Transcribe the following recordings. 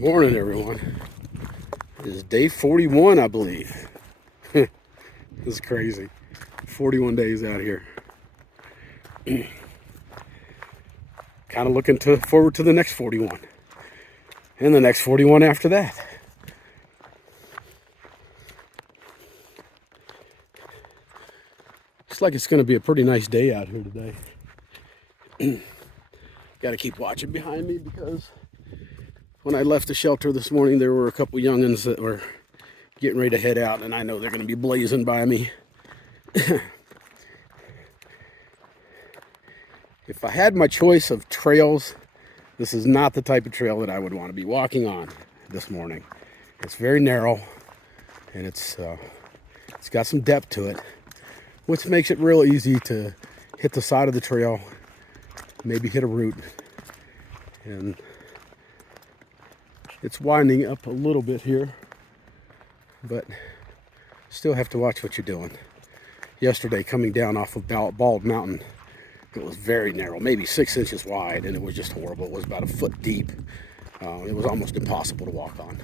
Morning, everyone. It is day 41, I believe. This is crazy. 41 days out here. Kind of looking forward to the next 41. And the next 41 after that. Looks like it's going to be a pretty nice day out here today. Got to keep watching behind me because when I left the shelter this morning, there were a couple youngins that were getting ready to head out, and I know they're going to be blazing by me. If I had my choice of trails, this is not the type of trail that I would want to be walking on this morning. It's very narrow, and it's got some depth to it, which makes it real easy to hit the side of the trail, maybe hit a root, and it's winding up a little bit here, but still have to watch what you're doing. Yesterday, coming down off of Bald Mountain, it was very narrow, maybe 6 inches wide, and it was just horrible. It was about a foot deep. It was almost impossible to walk on.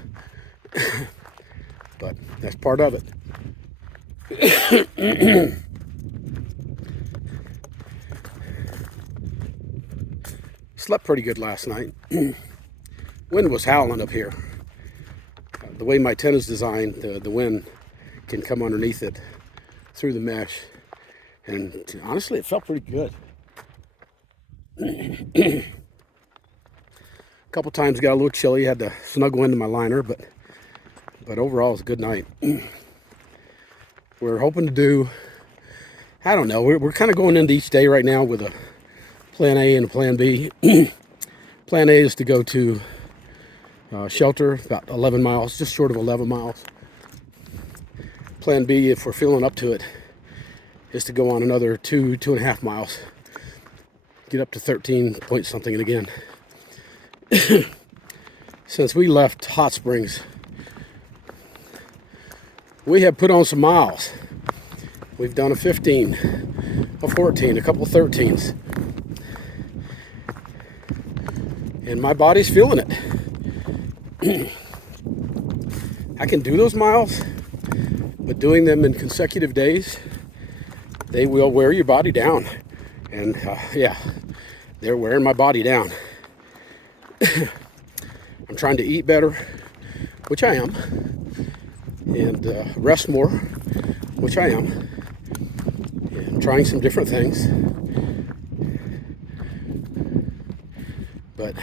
But that's part of it. Slept pretty good last night. Wind was howling up here. The way my tent is designed, the wind can come underneath it through the mesh. And honestly, it felt pretty good. A couple times got a little chilly, had to snuggle into my liner, but overall it was a good night. We're hoping to do, I don't know, we're kind of going into each day right now with a plan A and a plan B. Plan A is to go to shelter, about 11 miles, just short of 11 miles. Plan B, if we're feeling up to it, is to go on another 2.5 miles. Get up to 13 point something and again. Since we left Hot Springs, we have put on some miles. We've done a 15, a 14, a couple of 13s. And my body's feeling it. I can do those miles, but doing them in consecutive days, they will wear your body down. And yeah, they're wearing my body down. I'm trying to eat better, which I am, and rest more, which I am. And I'm trying some different things. But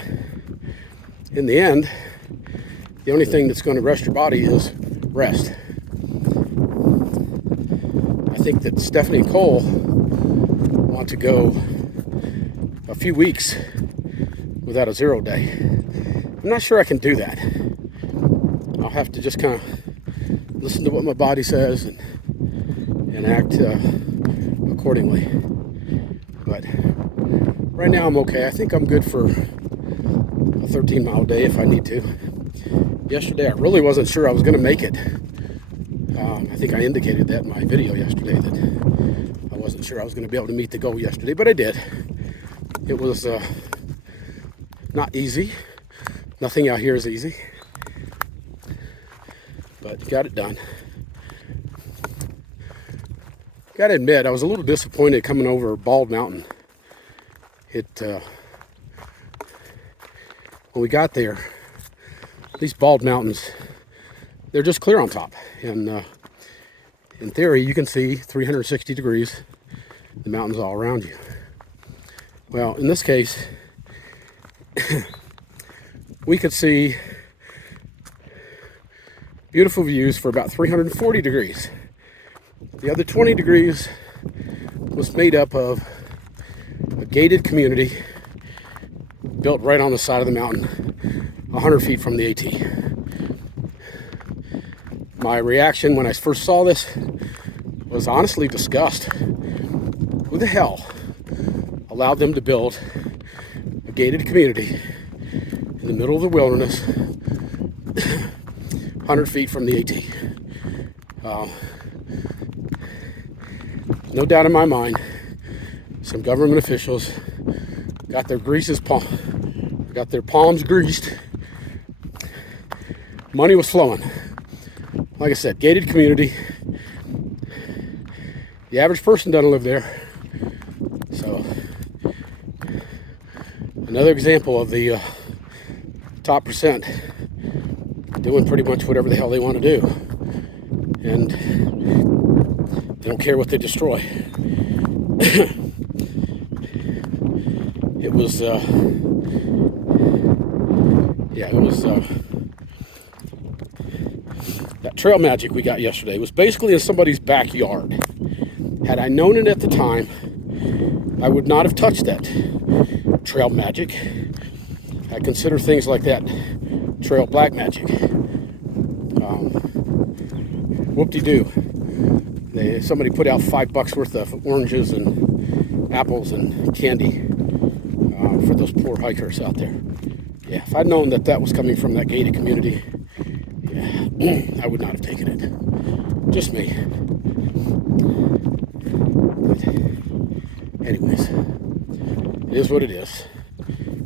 in the end, the only thing that's going to rest your body is rest. I think that Stephanie and Cole want to go a few weeks without a 0 day. I'm not sure I can do that. I'll have to just kind of listen to what my body says and act accordingly. But right now I'm okay. I think I'm good for a 13-mile day if I need to. Yesterday I really wasn't sure I was going to make it. I think I indicated that in my video yesterday that I wasn't sure I was going to be able to meet the goal yesterday, but I did. It was not easy. Nothing out here is easy, but got it done. Got to admit, I was a little disappointed coming over Bald Mountain. When we got there, these Bald Mountains, they're just clear on top. And in theory, you can see 360 degrees, the mountains all around you. Well, in this case, we could see beautiful views for about 340 degrees. The other 20 degrees was made up of a gated community built right on the side of the mountain, 100 feet from the AT. My reaction when I first saw this was honestly disgust. Who the hell allowed them to build a gated community in the middle of the wilderness, 100 feet from the AT? No doubt in my mind, some government officials got their palms greased Money was flowing. Like I said, gated community. The average person doesn't live there. So, another example of the top percent doing pretty much whatever the hell they want to do. And they don't care what they destroy. It was, that trail magic we got yesterday was basically in somebody's backyard. Had I known it at the time, I would not have touched that trail magic. I consider things like that trail black magic. Whoop-de-doo. Somebody put out $5 worth of oranges and apples and candy for those poor hikers out there. Yeah, if I'd known that that was coming from that gated community, yeah, I would not have taken it. Just me. But anyways, it is what it is.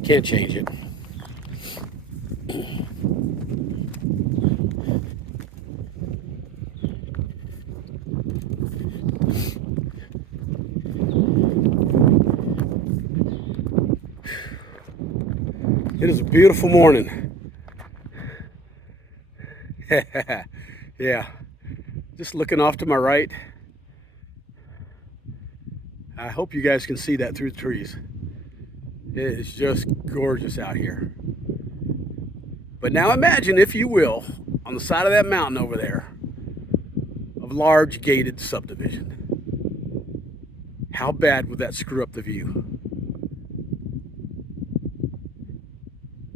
Can't change it. It is a beautiful morning. Yeah, just looking off to my right. I hope you guys can see that through the trees. It is just gorgeous out here. But now imagine, if you will, on the side of that mountain over there, a large gated subdivision. How bad would that screw up the view?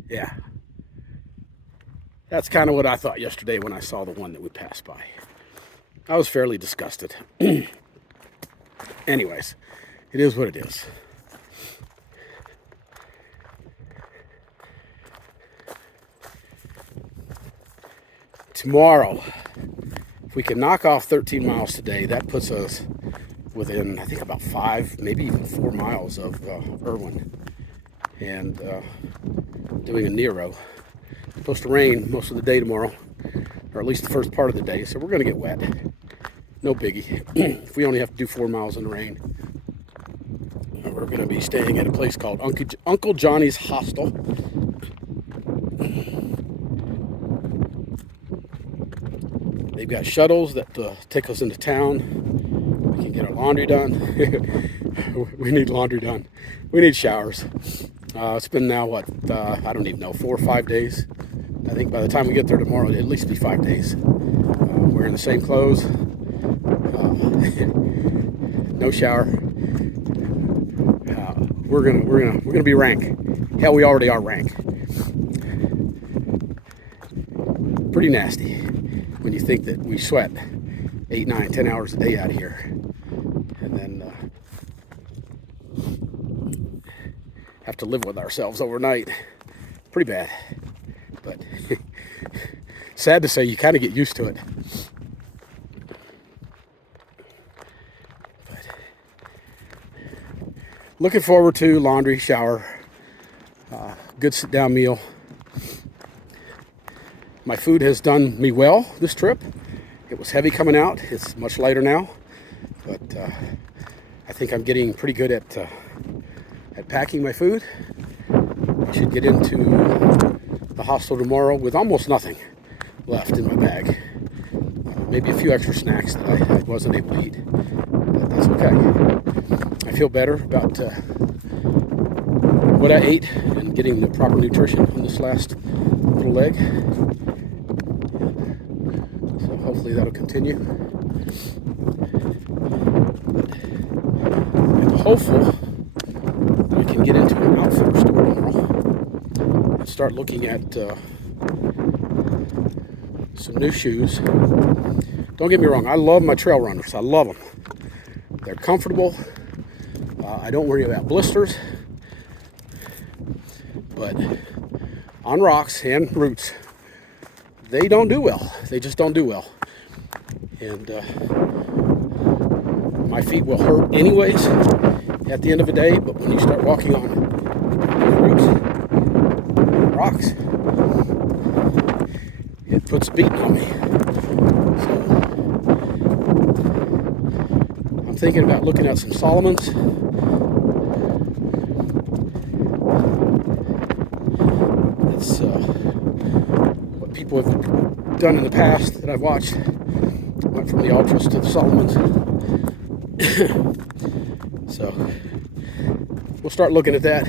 Yeah. That's kind of what I thought yesterday when I saw the one that we passed by. I was fairly disgusted. Anyways, it is what it is. Tomorrow, if we can knock off 13 miles today, that puts us within, I think, about 5, maybe even 4 miles of Irwin. And doing a Nero. It's supposed to rain most of the day tomorrow, or at least the first part of the day, so we're going to get wet. No biggie. If we only have to do 4 miles in the rain. We're going to be staying at a place called Uncle Johnny's Hostel. They've got shuttles that take us into town. We can get our laundry done. We need laundry done. We need showers. It's been now, what, I don't even know, 4 or 5 days. I think by the time we get there tomorrow, it'll at least be 5 days. Wearing the same clothes. No shower. We're gonna be rank. Hell, we already are rank. Pretty nasty when you think that we sweat 8, 9, 10 hours a day out here, and then have to live with ourselves overnight. Pretty bad, but sad to say, you kind of get used to it. But looking forward to laundry, shower, good sit-down meal. My food has done me well this trip. It was heavy coming out. It's much lighter now, but I think I'm getting pretty good at packing my food. I should get into the hostel tomorrow with almost nothing left in my bag. Maybe a few extra snacks that I wasn't able to eat, but that's okay. I feel better about what I ate and getting the proper nutrition on this last little leg. So hopefully that'll continue. I'm hopeful I can get into an outfitter store tomorrow and start looking at some new shoes. Don't get me wrong, I love my trail runners. I love them. They're comfortable. I don't worry about blisters. But on rocks and roots, they don't do well. They just don't do well. And my feet will hurt anyways at the end of the day, but when you start walking on roots, rocks, puts beating on me. So I'm thinking about looking at some Solomons. That's what people have done in the past that I've watched. Went from the Ultras to the Solomons. So we'll start looking at that,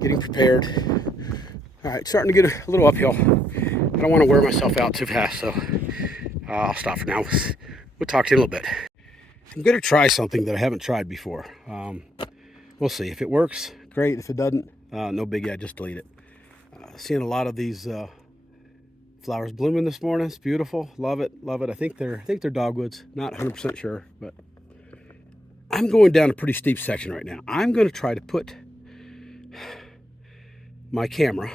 getting prepared. All right, starting to get a little uphill. I don't want to wear myself out too fast, so I'll stop for now. We'll talk to you in a little bit. I'm going to try something that I haven't tried before. We'll see. If it works, great. If it doesn't, no biggie. I just delete it. Seeing a lot of these flowers blooming this morning. It's beautiful. Love it. Love it. I think they're dogwoods. Not 100% sure, but I'm going down a pretty steep section right now. I'm going to try to put my camera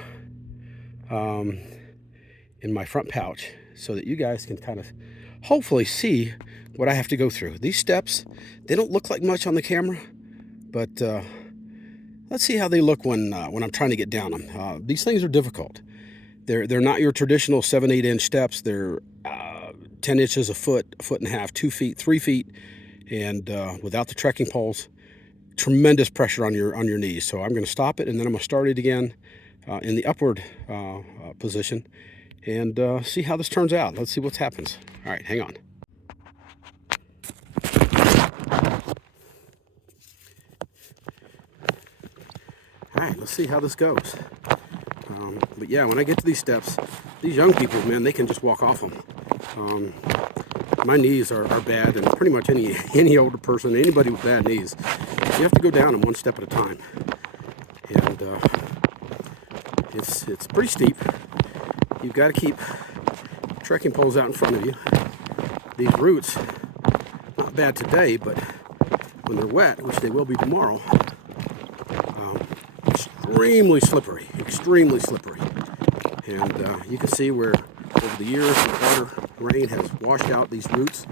in my front pouch so that you guys can kind of hopefully see what I have to go through. These steps, they don't look like much on the camera, but let's see how they look when I'm trying to get down them. These things are difficult. They're not your traditional 7-8 inch steps. They're 10 inches, a foot and a half, 2 feet, 3 feet, and without the trekking poles, tremendous pressure on your knees. So I'm going to stop it, and then I'm going to start it again in the upward position, and see how this turns out. Let's see what happens. All right, hang on. All right, let's see how this goes. But yeah, when I get to these steps, these young people, man, they can just walk off them. My knees are bad, and pretty much any older person, anybody with bad knees, you have to go down them one step at a time. And it's pretty steep. You've got to keep trekking poles out in front of you. These roots, not bad today, but when they're wet, which they will be tomorrow, extremely slippery, extremely slippery. And you can see where over the years the water, rain has washed out these roots.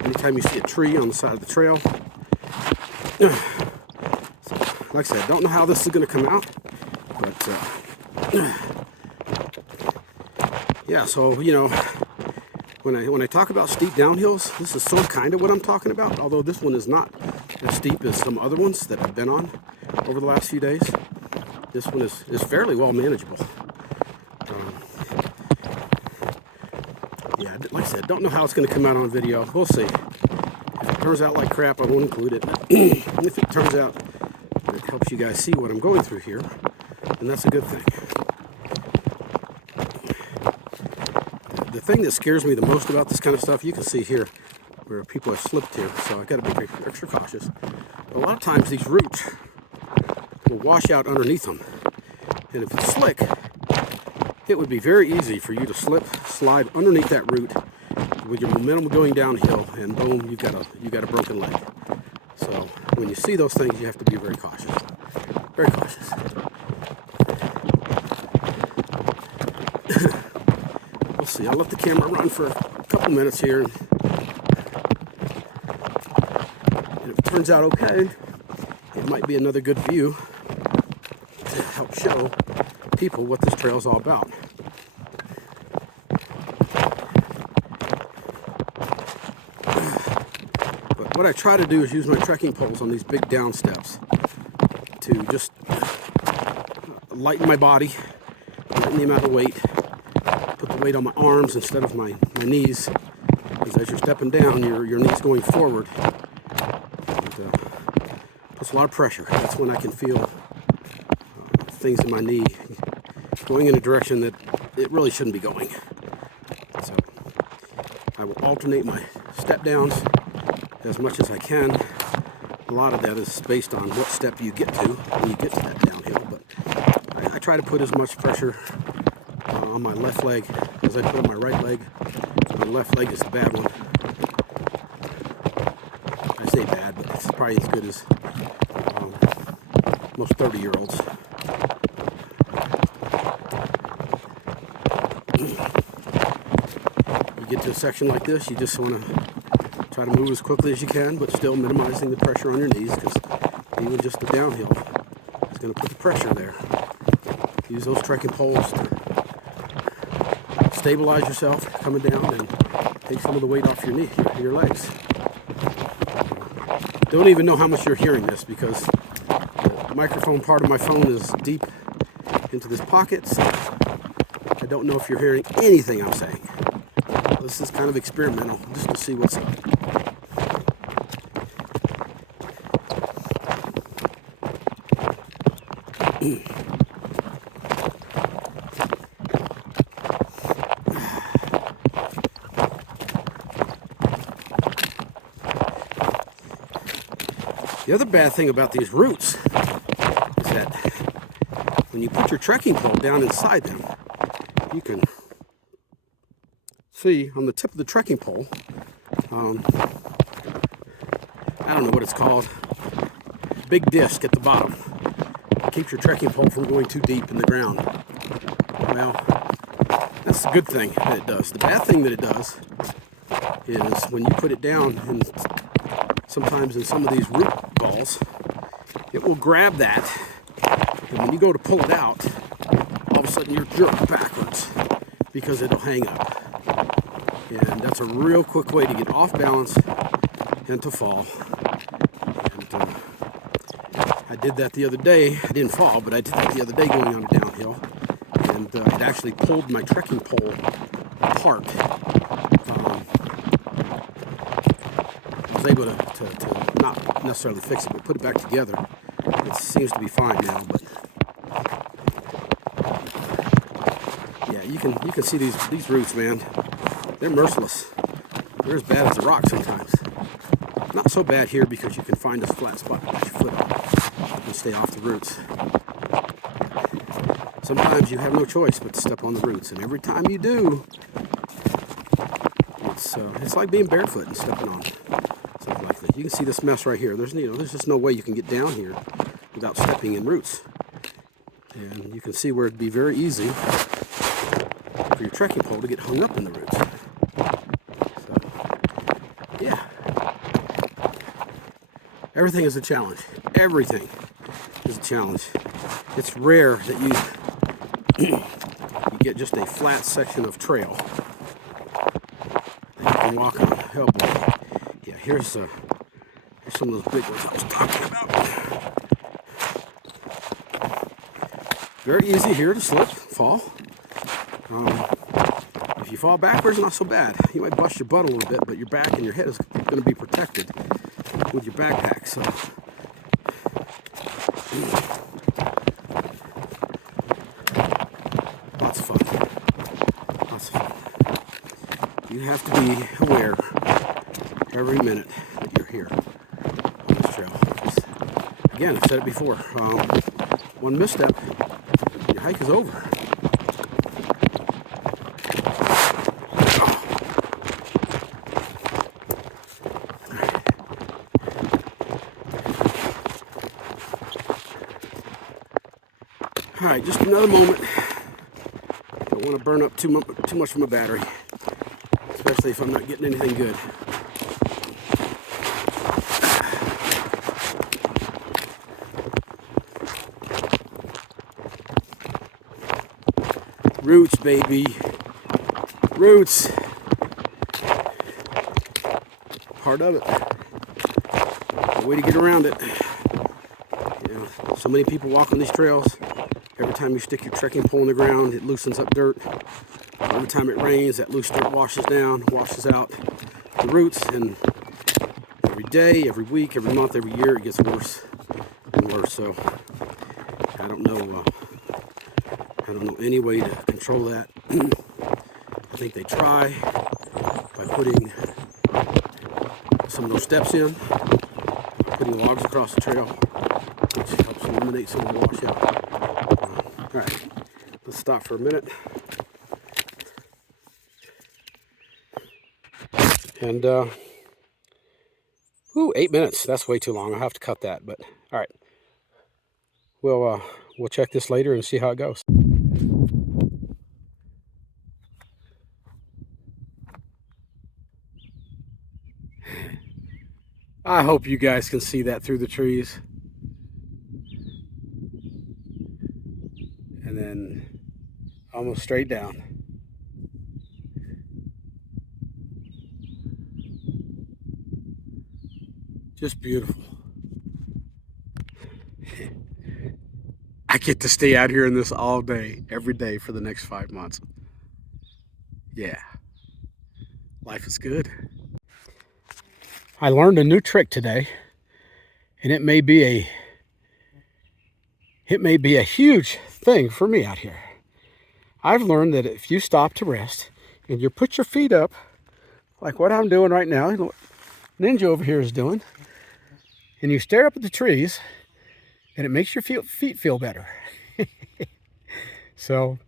Anytime you see a tree on the side of the trail. So, like I said, don't know how this is going to come out, but yeah, so you know, when I talk about steep downhills, this is sort of kind of what I'm talking about, although this one is not as steep as some other ones that I've been on over the last few days. This one is fairly well manageable. Yeah, like I said, don't know how it's going to come out on video. We'll see. If it turns out like crap, I won't include it. And if it turns out that it helps you guys see what I'm going through here, then that's a good thing. The thing that scares me the most about this kind of stuff, you can see here where people have slipped here, so I've got to be extra cautious. A lot of times these roots will wash out underneath them, and if it's slick, it would be very easy for you to slide underneath that root with your momentum going downhill, and boom, you've got a broken leg. So when you see those things, you have to be very cautious. Very cautious. We'll see. I'll let the camera run for a couple minutes here, and if it turns out okay, it might be another good view to help show people what this trail is all about. But what I try to do is use my trekking poles on these big down steps to just lighten my body, lighten the amount of weight, put the weight on my arms instead of my knees, because as you're stepping down, your knees going forward, and puts a lot of pressure. That's when I can feel things in my knee going in a direction that it really shouldn't be going. So I will alternate my step downs as much as I can. A lot of that is based on what step you get to when you get to that downhill, but I try to put as much pressure on my left leg as I put on my right leg. My left leg is the bad one. I say bad, but it's probably as good as most 30-year-olds. You get to a section like this, you just want to try to move as quickly as you can, but still minimizing the pressure on your knees, because even just the downhill is going to put the pressure there. Use those trekking poles to stabilize yourself coming down and take some of the weight off your legs. Don't even know how much you're hearing this because the microphone part of my phone is deep into this pocket, so I don't know if you're hearing anything I'm saying. This is kind of experimental, just to see what's up. The other bad thing about these roots is that when you put your trekking pole down inside them, you can see on the tip of the trekking pole, I don't know what it's called, big disc at the bottom. It keeps your trekking pole from going too deep in the ground. Well, that's the good thing that it does. The bad thing that it does is when you put it down, and sometimes in some of these root balls, it will grab that, and when you go to pull it out, all of a sudden you're jerked backwards because it'll hang up. And that's a real quick way to get off balance and to fall. And I did that the other day. I didn't fall, but I did that the other day going on a downhill, and it actually pulled my trekking pole apart. I was able to not necessarily fix it, but put it back together. It seems to be fine now, but yeah, you can see these roots, man. They're merciless. They're as bad as the rock sometimes. Not so bad here because you can find this flat spot to put your foot on and stay off the roots. Sometimes you have no choice but to step on the roots, and every time you do, it's like being barefoot and stepping on something like that. You can see this mess right here. There's just no way you can get down here without stepping in roots. And you can see where it'd be very easy for your trekking pole to get hung up in the roots. So, yeah. Everything is a challenge. Everything is a challenge. It's rare that you get just a flat section of trail that you can walk on. Oh boy. Yeah, here's some of those big ones I was talking about. Very easy here to slip, fall. If you fall backwards, not so bad. You might bust your butt a little bit, but your back and your head is going to be protected with your backpack. So, lots of fun. Lots of fun. You have to be aware every minute that you're here on this trail. Again, I've said it before. One misstep, your hike is over. All right, just another moment. Don't want to burn up too much from my battery, especially if I'm not getting anything good. Roots, baby. Roots. Part of it. The way to get around it. You know, so many people walk on these trails. Every time you stick your trekking pole in the ground, it loosens up dirt. Every time it rains, that loose dirt washes down, washes out the roots, and every day, every week, every month, every year, it gets worse and worse. So I don't know any way to control that. I think they try by putting some of those steps in, putting logs across the trail, which helps eliminate some of the washout. All right, let's stop for a minute. And, 8 minutes. That's way too long. I'll have to cut that, but all right. We'll check this later and see how it goes. I hope you guys can see that through the trees. And then almost straight down. Just beautiful. I get to stay out here in this all day, every day for the next 5 months. Yeah, life is good. I learned a new trick today, and it may be a huge thing for me out here. I've learned that if you stop to rest and you put your feet up, like what I'm doing right now, what Ninja over here is doing, and you stare up at the trees, and it makes your feet feel better. So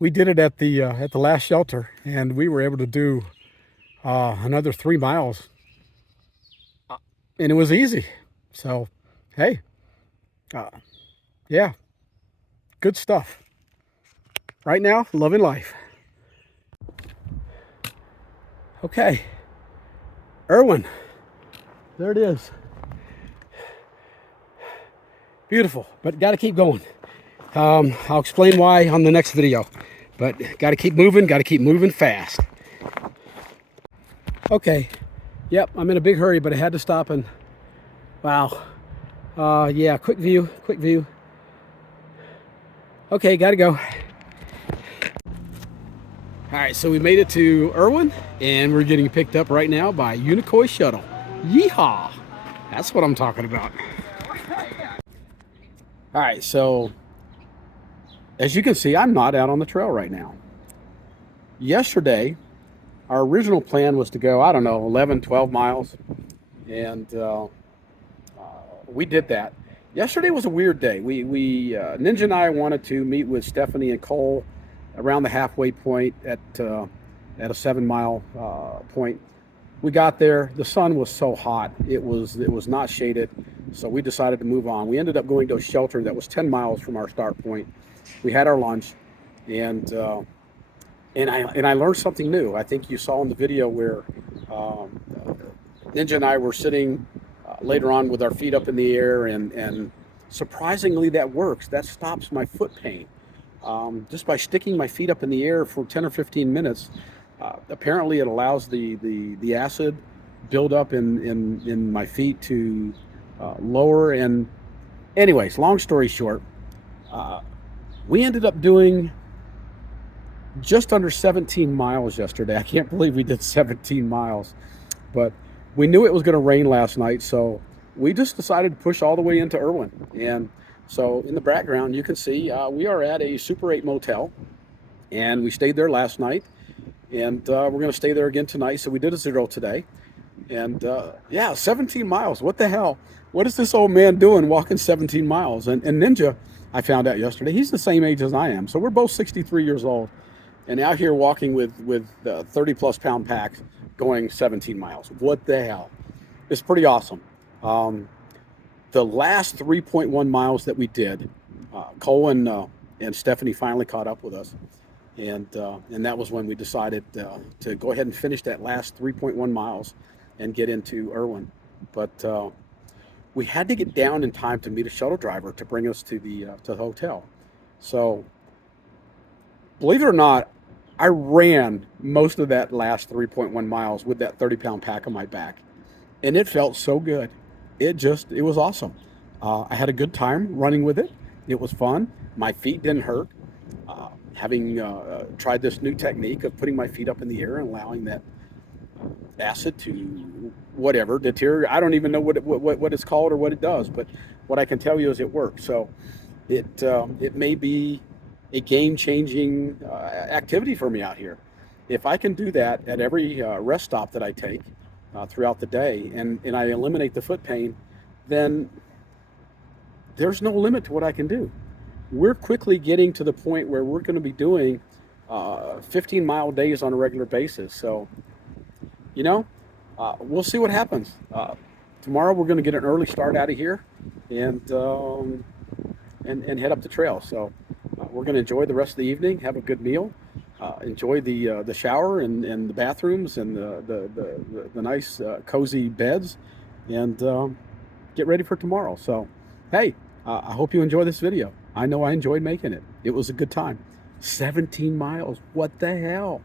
we did it at the last shelter, and we were able to do another 3 miles, and it was easy. So, hey, yeah, good stuff. Right now, loving life. Okay, Irwin, there it is. Beautiful, but got to keep going. I'll explain why on the next video, but got to keep moving fast. Okay, yep, I'm in a big hurry, but I had to stop and, wow. Yeah, quick view. Okay, got to go. All right, so we made it to Irwin, and we're getting picked up right now by Unicoi Shuttle. Yeehaw! That's what I'm talking about. All right, so as you can see, I'm not out on the trail right now. Yesterday, our original plan was to go, I don't know, 11, 12 miles, and we did that. Yesterday was a weird day. Ninja and I wanted to meet with Stephanie and Cole around the halfway point at a 7 mile point. We got there, the sun was so hot, it was not shaded, so we decided to move on. We ended up going to a shelter that was 10 miles from our start point. We had our lunch, and I learned something new. I think you saw in the video where Ninja and I were sitting later on with our feet up in the air, and surprisingly that works. That stops my foot pain. Just by sticking my feet up in the air for 10 or 15 minutes, apparently it allows the acid build up in my feet to lower. And anyways, long story short, we ended up doing just under 17 miles yesterday. I can't believe we did 17 miles, but we knew it was going to rain last night, so we just decided to push all the way into Irwin. And so in the background, you can see we are at a Super 8 motel, and we stayed there last night, and we're going to stay there again tonight. So we did a 0 today, and yeah, 17 miles. What the hell? What is this old man doing walking 17 miles? And Ninja, I found out yesterday, he's the same age as I am. So we're both 63 years old, and out here walking with 30-plus pound packs going 17 miles. What the hell? It's pretty awesome. The last 3.1 miles that we did, Cole and Stephanie finally caught up with us, and that was when we decided to go ahead and finish that last 3.1 miles and get into Irwin. But we had to get down in time to meet a shuttle driver to bring us to the hotel. So, believe it or not, I ran most of that last 3.1 miles with that 30-pound pack on my back, and it felt so good. It was awesome. I had a good time running with it. It was fun. My feet didn't hurt. Having tried this new technique of putting my feet up in the air and allowing that acid to whatever deteriorate. I don't even know what it's called or what it does, but what I can tell you is it works. So it may be a game-changing activity for me out here. If I can do that at every rest stop that I take throughout the day, and I eliminate the foot pain, then there's no limit to what I can do. We're quickly getting to the point where we're going to be doing 15-mile days on a regular basis. So, you know, we'll see what happens. Tomorrow we're going to get an early start out of here and head up the trail. So we're going to enjoy the rest of the evening, have a good meal, enjoy the shower and the bathrooms and the nice cozy beds, and get ready for tomorrow. So, hey, I hope you enjoy this video. I know I enjoyed making it. It was a good time. 17 miles. What the hell?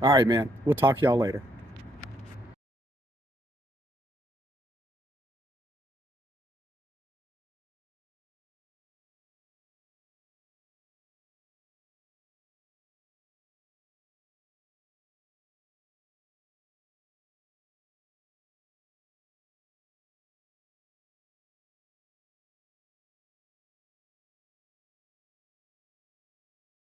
All right, man. We'll talk to y'all later.